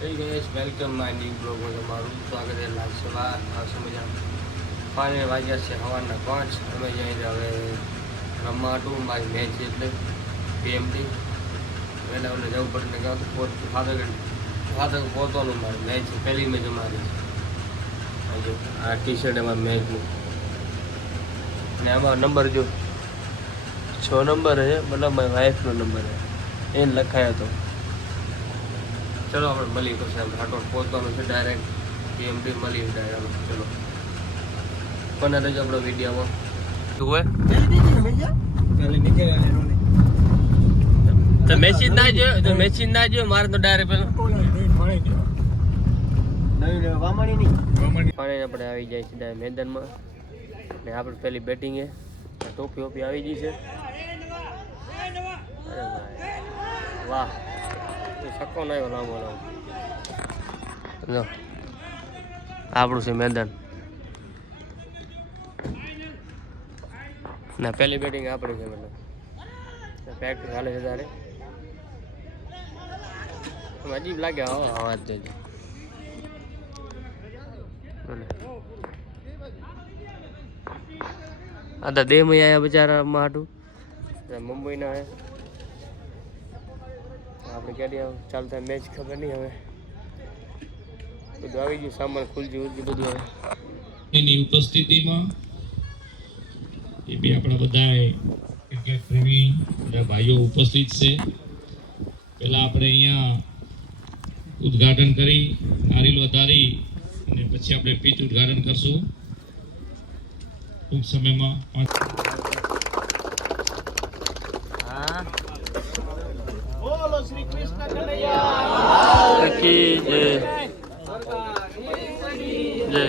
Hey guys, welcome my new blog માં તમારું સ્વાગત છે. લાઈક સવાર સમજા 5 વાગ્યા છે, સવારના 5. અમે જઈ હવે રમવા હતું. મારી મેચ છે એટલે પીએમડી વહેલા વહેલા જવું પડે ને ગાતું ફાધર પહોંચવાનું. મારી મેચ છે, પહેલી મેચ અમારી. આ ટી શર્ટ અમારી મેચનું ને આમાં નંબર જો 6 નંબર છે, મતલબ મારી વાઈફનો નંબર છે, એને લખાયો હતો. ચલો આપણે મળી પછી હાટોટ પહોંચવાનું છે ડાયરેક્ટ પીએમડી મળી ડાયરેક્ટ. ચલો પણ રહેજો આપણો વિડીયોમાં. તો મેચિંગ ના જોયો તો મેચિંગ ના જોયો મારે તો ડાયરેક્ટ પેલો પાણી આપણે આવી જાય છે ડાયરેક્ટ મેદાનમાં. ને આપણે પેલી બેટિંગ છે, ટોપી વોપી આવી ગઈ છે. અરે વાહ, સક્કો ના આવ્યો લાંબો લાંબો. જો આપણું છે મેદાન ના પહેલી બેટિંગ આપણી છે. મતલબ પ્રેક્ટિસ હાલે છે તારે અજીબ લાગે અવાજ દેજો. આ તો દેહમાં આવ્યા બચારા માટું મુંબઈના હે. આપણે ક્યાં ચાલતા મેચ ખબર નહીં. હવે બધું આવી ગયું, સામાન ખુલજી ઉલજી બધું હવે એની ઉપસ્થિતિમાં એ બી આપણા બધા ક્રિકેટ પ્રેમી બધા ભાઈઓ ઉપસ્થિત છે. પહેલાં આપણે અહીંયા ઉદ્ઘાટન કરી નારીલ વધારી અને પછી આપણે પીચ ઉદ્ઘાટન કરશું ટૂંક સમયમાં. શ્રી કૃષ્ણ કનૈયા કી જય જય.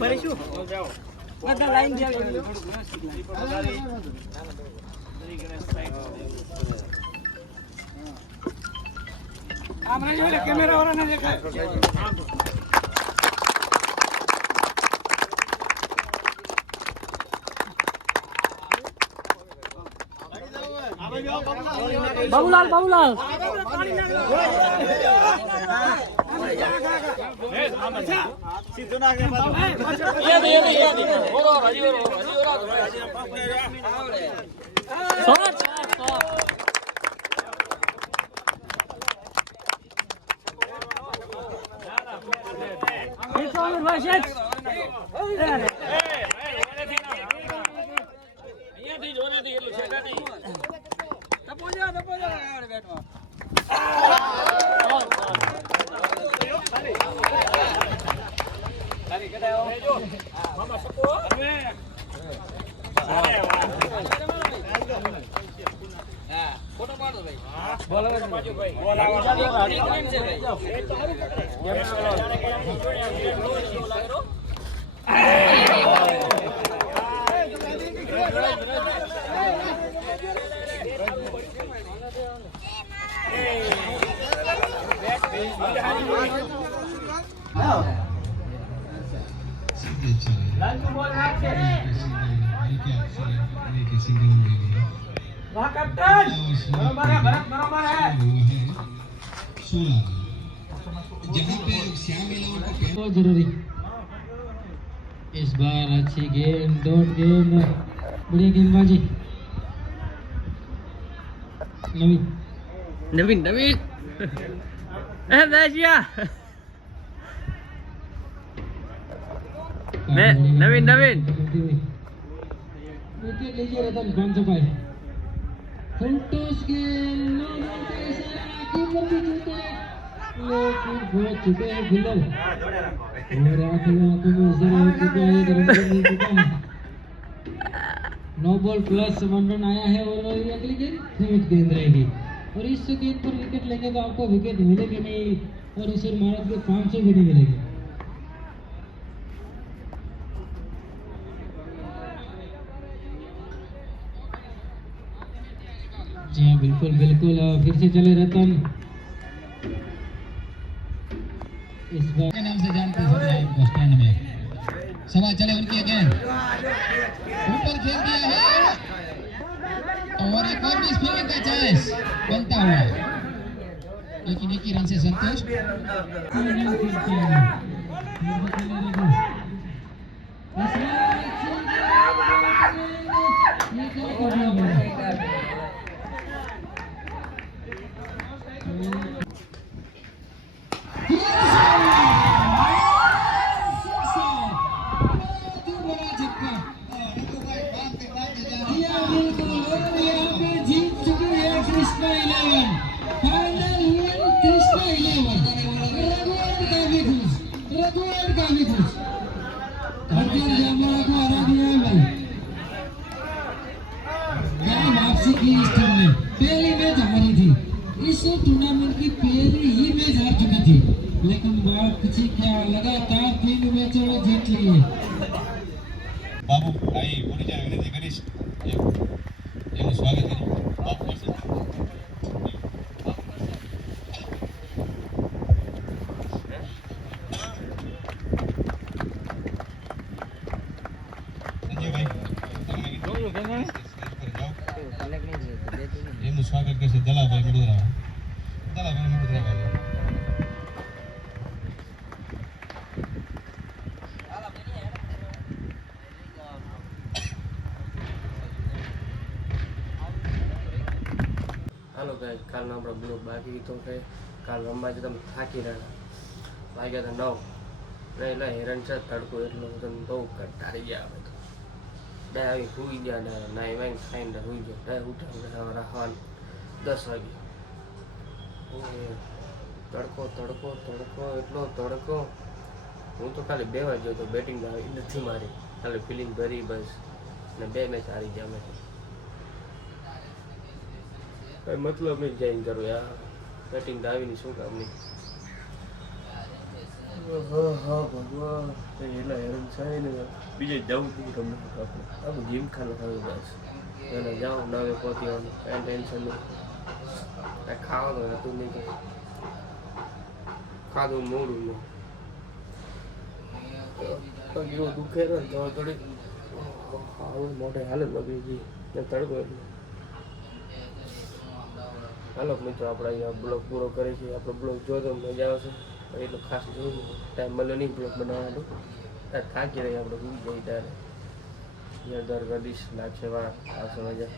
ભરીશું બધા લાઈન કેમેરા વાળા દેખાય. બાબુલાલ બાબુલાલ સીધું નાખે ફોટો પાડો ભાઈ. બોલ હવે ભાઈ બોલ जरूरी. इस बार अच्छी गेंद, डॉट गेंद, बढ़िया गेंदबाजी. नवीन નવીન નવીન દાશિયા નવીન નવીન विकेट लीजिए रतन 500 पाए. फुलटॉस गेंद, नो बॉल का इशारा, कीपर भी जीते लेकिन पहुंच चुके हैं गिलर और आंखों में इशारा हो चुका है, रन मिल चुका है. नो बॉल प्लस 1 रन आया है और अगली गेंद फेंक गेंद रहेगी और इस गेंद पर विकेट लेंगे तो आपको विकेट मिलेगी नहीं और इस इमारत के 500 भी नहीं मिलेगी. जी हाँ बिल्कुल बिल्कुल. फिर से चले रतन. इस बार नाम से जानते हैं इनको स्टैंड में। सवा चले उनकी अगेन, ऊपर खेल दिया है और एक और भी स्पिनिंग का चांस बनता हुआ, लेकिन एक ही रन से संतोष। पहली मैच हमारी थी, इस टूर्नामेंट की पहली ही मैच हार चुकी थी, लेकिन वापसी क्या लगातार 3 मैचों में जीत लिए। બાબુ આઈ પૂરી જાય વિનંતી કરીશ એનું સ્વાગત કરી બાબુ કરશે સંજયભાઈ એમનું સ્વાગત કરશે દલાભાઈ મડોદરા હાલો ગાઈસ, કાલનો આપણો બ્લોગ બાકી તો કે કાલ રમવા જતા તમે થાકી રહ્યા, વાગ્યા તો 9 એટલે હેરાન છે તડકો એટલો તમે બહુ કંટાળી ગયા. હવે તો ડાય આવી સુઈ ગયા ને નાઈ વાઈ ખાઈને સુઈ ગયો. ડાય ઉઠા રહેવાનું 10 વાગે. તડકો તડકો તડકો એટલો તડકો. હું તો ખાલી 2 વાર ગયો તો, બેટિંગ આવી નથી મારી, ખાલી ફિલિંગ ભરી બસ, ને 2 મેચ હારી ગયા મેં. કઈ મતલબ નહીં જઈને કરો યાર, બેટિંગ તો આવીને શું કામની. હા ભગવાન, એટલા હેરાન થાય ને, બીજે જવું હતું તમને આપણે આવું જીમ ખાને ખાવું બસ એને જાઓ 9 પહોંચી આવવાનું, કાંઈ ટેન્શન નહીં. કાંઈ ખાવાનું હતું નહીં, ખાધું મોડું નહીં, પગીઓ દુખે ને તો થોડીક આવું મોઢે હાલત બગડી ગઈ ને તડકો એટલે. હાલો મિત્રો, આપણે અહીંયા બ્લોગ પૂરો કરીએ છીએ. આપણો બ્લોગ જોતો મજા આવશે, એટલો ખાસ જોયું ટાઈમ મળ્યો નહીં બ્લોગ બનાવવાનો. થાકી રહી આપણે ભૂલી જઈ ત્યારે દર કરીશ લાગશે વાર આવશે મજા.